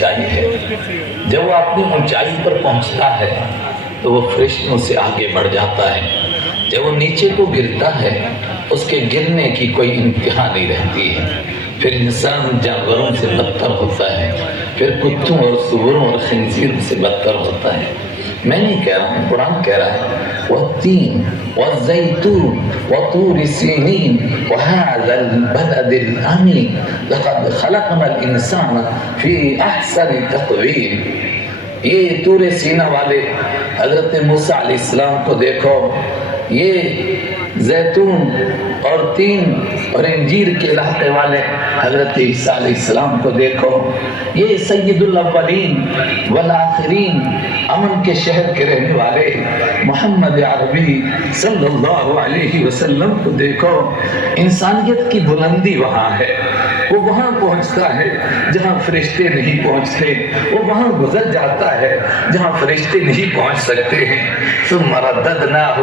اونچائی ہے. جب وہ اپنی اونچائی پر پہنچتا ہے تو وہ فرشتوں سے آگے بڑھ جاتا ہے. جب وہ نیچے کو گرتا ہے اس کے گرنے کی کوئی انتہا نہیں رہتی ہے. پھر انسان جانوروں سے بدتر ہوتا ہے، پھر کتوں اور سوروں اور خنزیروں سے بدتر ہوتا ہے. میں نہیں کہہ رہا ہوں، قرآن کہہ رہا ہے والتین والزیتون وطور سینین وهذا البلد الامین لقد خلقنا الانسان فی احسن تقویم. یہ طور سینا والے حضرت موسیٰ علیہ السلام کو دیکھو، یہ زیتون اور تین اور انجیر کے علاقے والے حضرت عیسیٰ علیہ السلام کو دیکھو، یہ سید الاولین والآخرین امن کے شہر کے رہنے والے محمد عربی صلی اللہ علیہ وسلم کو دیکھو. انسانیت کی بلندی وہاں ہے، وہ وہاں پہنچتا ہے جہاں فرشتے نہیں پہنچتے، وہ وہاں گزر جاتا ہے جہاں فرشتے نہیں پہنچ سکتے ہیں. ثم رددناہ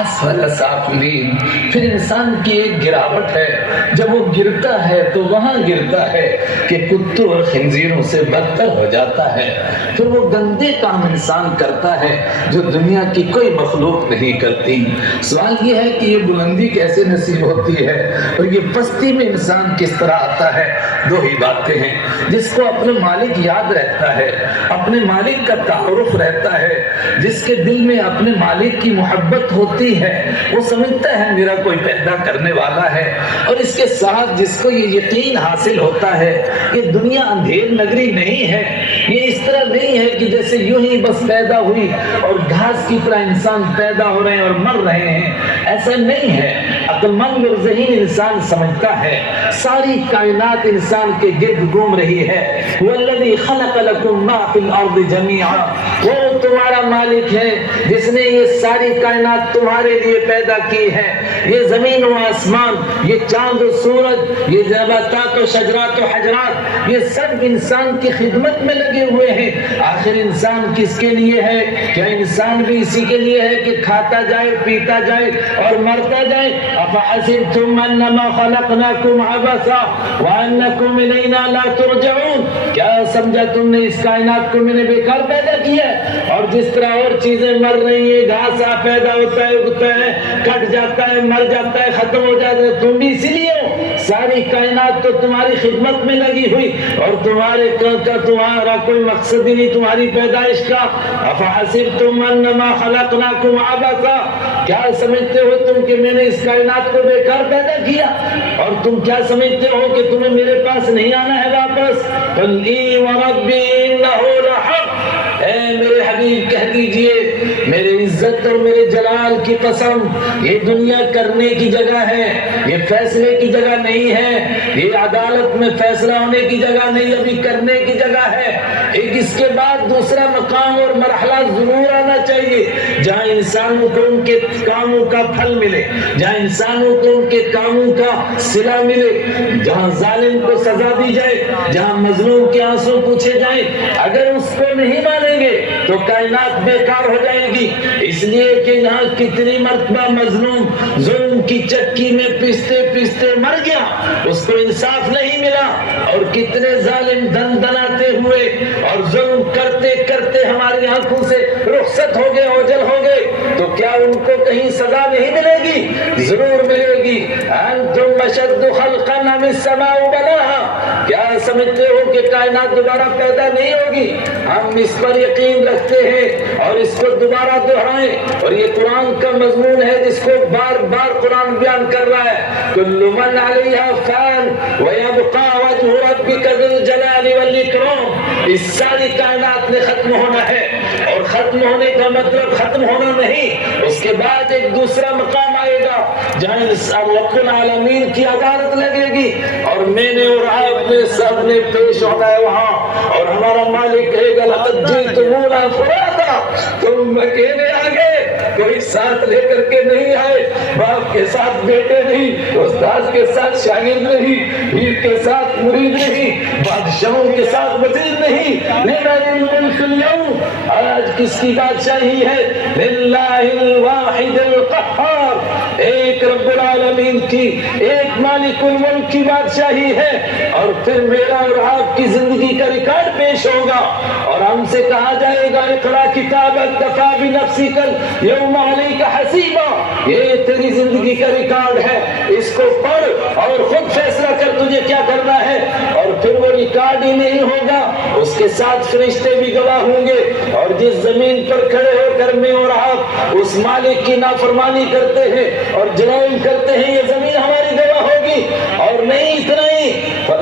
اسفل سافلین. پھر انسان کی ایک گراوٹ ہے، جب وہ گرتا ہے تو وہاں گرتا ہے کہ کتوں اور خنزیروں سے بدتر ہو جاتا ہے. پھر وہ گندے کام انسان کرتا ہے جو دنیا کی کوئی مخلوق نہیں کرتی. سوال یہ ہے کہ یہ بلندی کیسے نصیب ہوتی ہے اور یہ پستی میں انسان کس طرح آتا ہے؟ دو ہی باتیں ہیں. جس کو اپنے مالک یاد رہتا ہے، اپنے مالک کا تعارف رہتا ہے، جس کے دل میں اپنے مالک کی محبت ہوتی ہے، وہ سمجھتا ہے میرا کوئی پیدا کرنے والا ہے. اور اس کے ساتھ جس کو یہ یقین حاصل ہوتا ہے یہ دنیا اندھیر نگری نہیں ہے، یہ اس طرح نہیں ہے کہ جیسے یوں ہی بس پیدا ہوئی اور گھاس کی طرح انسان پیدا ہو رہے ہیں اور مر رہے ہیں. ایسا نہیں ہے. عقل مند اور ذہین انسان سمجھتا ہے ساری کائنات انسان کے گرد گھوم رہی ہے. والذی خلق لکم ما فی الارض جمیعا. وہ تمہارا مالک ہے جس نے یہ ساری کائنات تمہارے لیے پیدا کی ہے. یہ زمین و آسمان، یہ چاند و سورج، یہ نباتات و شجرات و حجرات، یہ سب انسان کی خدمت میں لگے ہوئے ہیں. آخر انسان کس کے لیے ہے؟ کیا انسان بھی اسی کے لیے ہے کہ کھاتا جائے، پیتا جائے اور مرتا جائے؟ افحسبتم انما خلقناکم عبثا وانکم الینا لا ترجعون. کیا سمجھا تم نے اس کائنات کو میں نے بیکار پیدا کیا ہے؟ اور جس طرح اور چیزیں مر رہی ہیں، گھاس پیدا ہوتا ہے، اگتا ہے، کٹ جاتا ہے، مر جاتا ہے، ختم ہو جاتا ہے، تم بھی اسی لیے ہو. ساری کائنات تو تمہاری خدمت میں لگی ہوئی اور تمہارا کوئی مقصد ہی نہیں تمہاری پیدائش کا. افحسبتم انما خلقناکم عبثا. کیا سمجھتے ہو تم کہ میں نے اس کائنات کو بیکار پیدا کیا؟ اور تم کیا سمجھتے ہو کہ تمہیں میرے پاس نہیں آنا ہے واپس؟ قل ای وربی انہ لحق. اے میرے حبیب کہہ دیجئے میرے عزت اور میرے جلال کی قسم، یہ دنیا کرنے کی جگہ ہے، یہ فیصلے کی جگہ نہیں ہے، یہ عدالت میں فیصلہ ہونے کی جگہ نہیں، ابھی کرنے کی جگہ ہے. ایک اس کے بعد دوسرا مقام اور مرحلہ ضرور آنا چاہیے جہاں انسانوں کو ان کے کاموں کا پھل ملے، جہاں انسانوں کو ان کے کاموں کا صلہ ملے، جہاں ظالم کو سزا دی جائے، جہاں مظلوم کے آنسو پوچھے جائیں. اگر اس کو نہیں مانیں گے تو کائنات بیکار ہو جائے گی. اس لیے کہ یہاں کتنی مرتبہ مظلوم ظلم کی چکی میں پیستے پیستے مر گیا، اس کو انصاف نہیں ملا، اور کتنے ظالم دن دناتے ہوئے اور ظلم کرتے کرتے ہماری آنکھوں سے رخصت ہو گئے، اوجل ہو گئے. تو کیا ان کو کہیں سزا نہیں ملے گی؟ ضرور ملے گی. انتم اشد خلقا ام السماء بناها. کیا سمجھتے ہو کہ کائنات دوبارہ پیدا نہیں ہوگی؟ ہم اس پر یقین رکھتے ہیں اور اس کو دوبارہ دہرائیں. اور یہ قرآن کا مضمون ہے جس کو بار بار قرآن بیان کر رہا ہے. کل من علیہا فان ویبقى وجہ ربک ذو الجلال والاکرام. اس ساری کائنات نے ختم ہونا ہے، اور ختم ہونے کا مطلب ختم ہونا نہیں، اس کے بعد ایک دوسرا مقام آئے گا جہاں رب العالمین کی عدالت لگے گی، اور میں نے اور آپ نے سب نے پیش ہونا ہے وہاں. اور ہمارا مالک کہے گا لقد جئتمونا فرادا. تم اکیلے آ گئے، کوئی ساتھ لے کر کے نہیں آئے، باپ کے ساتھ بیٹے نہیں، استاد کے ساتھ شاگرد نہیں، پیر کے ساتھ مرید نہیں، بادشاہوں کے ساتھ وزیر نہیں. لمن الملک اليوم. آج کس کی بادشاہی ہے؟ للہ الواحد القہار. ایک رب العالمین کی، ایک مالک الملک کی بادشاہی ہے، اور پھر میرا اور آپ کی زندگی کا ریکارڈ پیش ہوگا اور ہم سے کہا جائے گا اقرا کتابک کفی بنفسک اليوم علیک حسیبا، یہ تیری زندگی کا ریکارڈ ہے، اس کو پڑھ اور خود فیصلہ کر تجھے کیا کرنا ہے۔ اور پھر وہ ریکارڈ ہی نہیں ہوگا، اس کے ساتھ فرشتے بھی گواہ ہوں گے، اور جس زمین پر کھڑے ہو کر میں اور آپ اس مالک کی نافرمانی کرتے ہیں اور جرائم کرتے ہیں، یہ زمین ہماری گواہ ہوگی۔ اور نہیں اتنا ہی،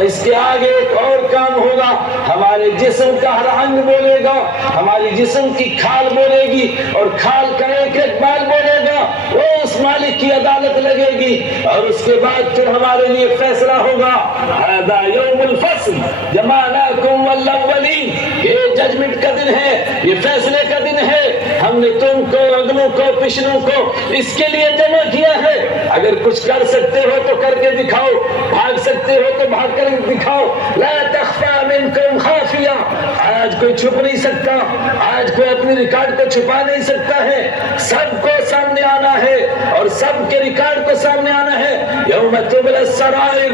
اس کے آگے ایک اور کام ہوگا، ہمارے جسم کا ہر انگ بولے گا، ہماری جسم کی کھال بولے گی، اور کھال کا ایک ایک بال بولے گا، وہ اس مالک کی عدالت لگے گی، اور اس کے بعد پھر ہمارے لیے فیصلہ ہوگا، هذا یوم الفصل جمعناکم والاولین، یہ ججمنٹ کا دن ہے، یہ فیصلے کا دن ہے، ہم نے تم کو، اگلوں کو، پچھلوں کو اس کے لیے جمع کیا ہے۔ اگر کچھ کر سکتے ہو تو کر کے دکھاؤ، بھاگ سکتے ہو تو بھاگ کر دکھاؤ، لا تخفى منکم خافیہ، آج کوئی چھپ نہیں سکتا، آج کوئی اپنی ریکارڈ کو چھپا نہیں سکتا ہے، سب کو سامنے آنا ہے، اور سب کے ریکارڈ کو سامنے آنا ہے۔ یوم تبلی السرائر،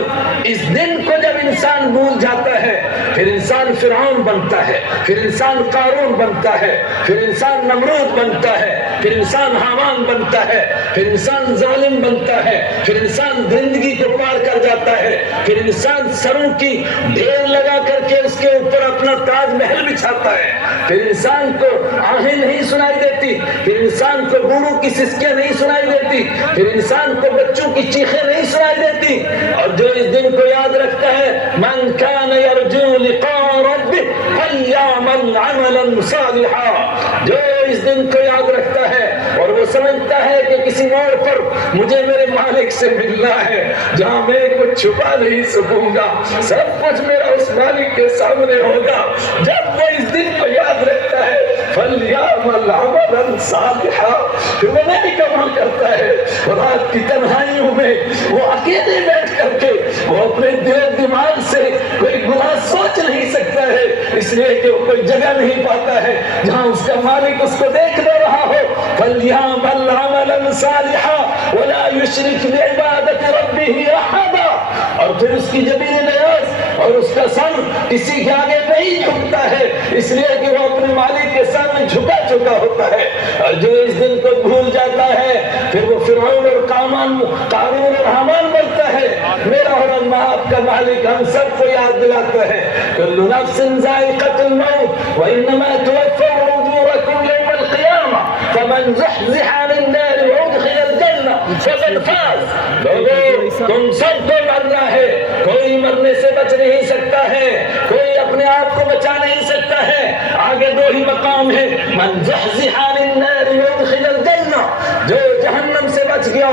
اس دن کو جب انسان بھول جاتا ہے، پھر انسان فرعون بنتا ہے، پھر انسان قارون بنتا ہے، پھر انسان نمرود بنتا ہے، پھر انسان حامان بنتا ہے، پھر انسان ظالم بنتا ہے، پھر انسان زندگی کو پار کر جاتا ہے، پھر انسان سروں کی ڈھیر لگا کر کے اس کے اوپر اپنا تاج محل بچھاتا ہے، پھر انسان کو آہیں نہیں سنائی دیتی، پھر انسان کو بوڑھوں کی سسکیاں نہیں سنائی دیتی، پھر انسان کو بچوں کی چیخیں نہیں سنائی دیتی۔ اور جو اس دن کو یاد رکھتا ہے، من کان یرجو لقاء ربہ فلیعمل عملا صالحا، جو اس دن کو یاد رکھتا ہے اور وہ سمجھتا ہے کہ کسی موڑ پر مجھے میرے مالک سے ملنا ہے جہاں میں کچھ چھپا نہیں سکوں گا، سب کچھ میرا اس مالک کے سامنے ہوگا، جب وہ اس دن کو یاد رکھتا ہے فَلْيَعْمَلْ عَمَلًا صَالِحًا، پھر وہ نیک عمل کرتا ہے، رات کی تنہائیوں میں وہ اکیلے بیٹھ کر کے وہ اپنے دل و دماغ سے کوئی گناہ سوچ نہیں سکتا ہے، اس لیے کہ وہ کوئی جگہ نہیں پاتا ہے جہاں اس کا مالک اس کو دیکھ دے رہا ہو۔ فَلْيَعْمَلْ عَمَلًا صَالِحًا وَلَا يُشْرِكْ بِعِبَادَةِ رَبِّهِ أَحَدًا، اور پھر اس کی جبین نیاز اور اس کا سر کسی کے آگے نہیں جھکتا ہے، اس لیے کہ وہ اپنے مالک کے سامنے جھکا چکا ہوتا ہے۔ اور جو اس دن کو بھول جاتا ہے، پھر وہ فرعون اور قارون اور حامان بنتا ہے۔ میرا اور آپ کا مالک ہم سب کو یاد دلاتا ہے، کل نفس ذائقۃ الموت وانما توفون اجورکم یوم القیامہ فمن زحزح عن النار وادخل الجنہ فقد فاز۔ لوگوں تم سب کو مرنا ہے، کوئی مرنے سے بچ نہیں سکتا ہے، کوئی اپنے آپ کو بچا نہیں سکتا ہے، آگے دو ہی مقام ہے، من زحزح عن النار وادخل الجنہ، جو جہنم سے بچ گیا،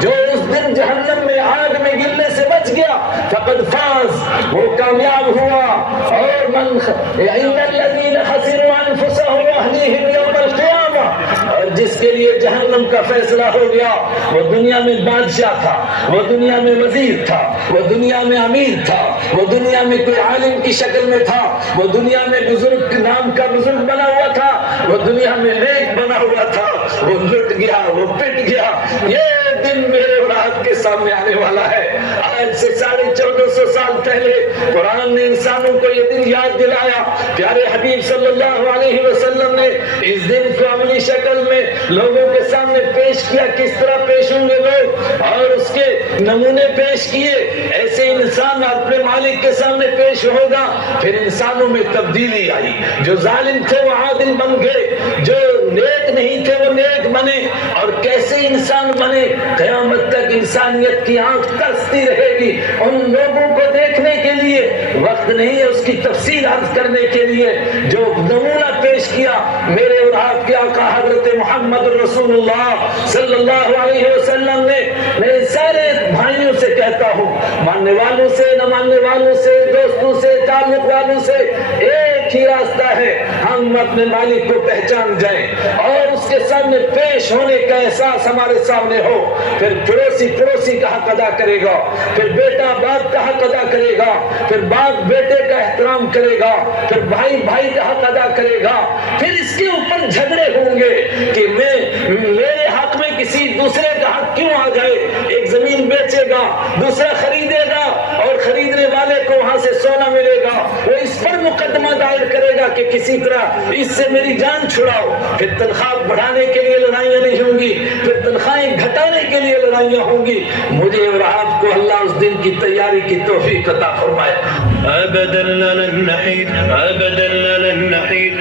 جو اس دن جہنم میں آگ میں گرنے سے بچ گیا، فقد فاز، وہ کامیاب ہوا۔ اور من ان الذین خسروا انفسهم واهلیہم یوم القیامہ، اور جس کے لیے جہنم کا فیصلہ ہو گیا، وہ دنیا میں بادشاہ تھا، وہ دنیا میں وزیر تھا، وہ دنیا میں امیر تھا، وہ دنیا میں کوئی عالم کی شکل میں تھا، وہ دنیا میں بزرگ نام کا بزرگ بنا ہوا تھا، وہ دنیا میں نیک بنا ہوا تھا، وہ لٹ گیا، وہ پٹ گیا۔ یہ دن میرے اور آپ کے سامنے آنے والا ہے۔ آج سے 1450 سال پہلے قرآن نے انسانوں کو یہ دن یاد دلایا، پیارے حبیب صلی اللہ علیہ وسلم نے اس دن کو عملی شکل میں لوگوں کے سامنے پیش کیا، کس طرح پیش ہوں گے لوگ، اور اس کے نمونے پیش کیے، ایسے انسان اپنے مالک کے سامنے پیش ہوگا۔ پھر انسانوں میں تبدیلی آئی، جو ظالم تھے وہ عادل بن گئے، جو نیک نہیں تھے وہ نیک بنے، اور کیسے انسان بنے، قیامت تک انسانیت کی آنکھ ترستی رہے گی ان لوگوں کو دیکھنے کے لیے، وقت نہیں ہے اس کی تفصیل عرض کرنے کے لیے۔ جو نمونہ پیش کیا میرے اور آپ کے آقا حضرت محمد رسول اللہ صلی اللہ علیہ وسلم نے، میں سارے بھائیوں سے کہتا ہوں، ماننے والوں سے، نہ ماننے والوں سے، دوستوں سے، تعلق والوں سے، ایک ہی راستہ ہے، ہم اپنے مالک کو پہچان جائیں اور اس کے سامنے پیش ہونے کا احساس ہمارے سامنے ہو۔ پھر پڑوسی کا حق ادا کرے گا، پھر بیٹا باپ کا حق ادا کرے گا، پھر باپ بیٹے کا احترام کرے گا، پھر بھائی کا حق ادا کرے گا، پھر اس کے اوپر جھگڑے ہوں گے کہ میرے حق میں کسی دوسرے کا حق کیوں آ جائے. ایک زمین بیچے گا, دوسرا خریدے گا, اور خریدنے والے کو وہاں سے سونا ملے گا, وہ اس پر مقدمہ دائر کرے گا کہ کسی طرح اس سے میری جان چھڑاؤ. پھر تنخواہ بڑھانے کے لیے لڑائیاں نہیں ہوں گی, پھر تنخواہیں گھٹانے کے لیے لڑائیاں ہوں گی. مجھے اور آپ کو اللہ اس دن کی تیاری کی توفیق عطا فرمائے. أبدا لن نحيد أبدا لن نحيد